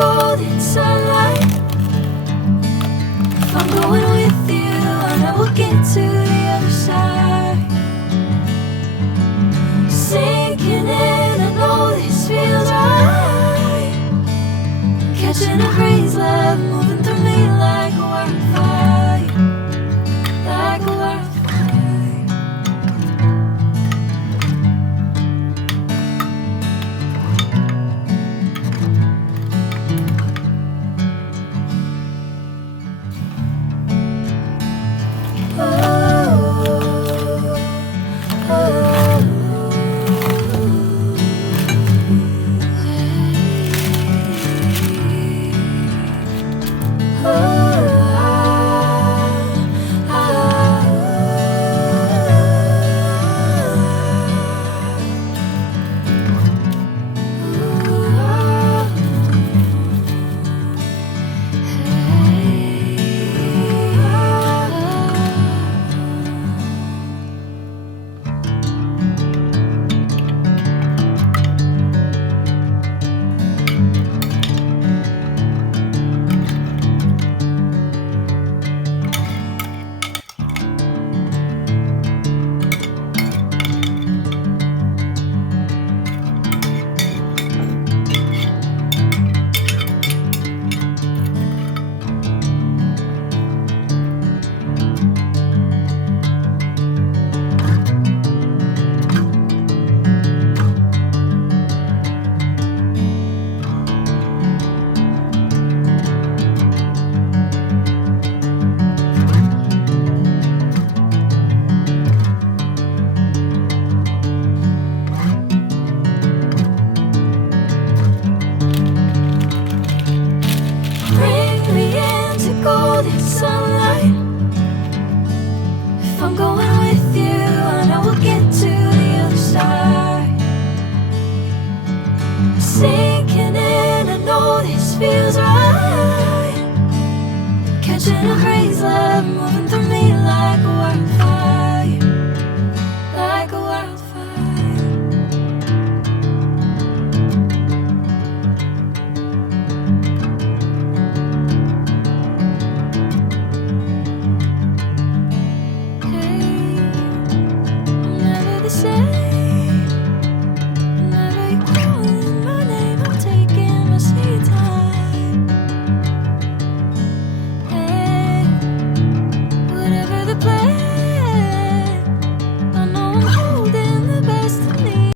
golden sunlight. If I'm going with you, I know we'll get to the other side. Sinking in, I know this feels right. Catching a breeze, love moving through me like a wildfire, like a wildfire. Bring me into golden sunlight. If I'm going with you, I know we'll get to the other side. Sinking in, I know this feels right. Catching a breeze, love moving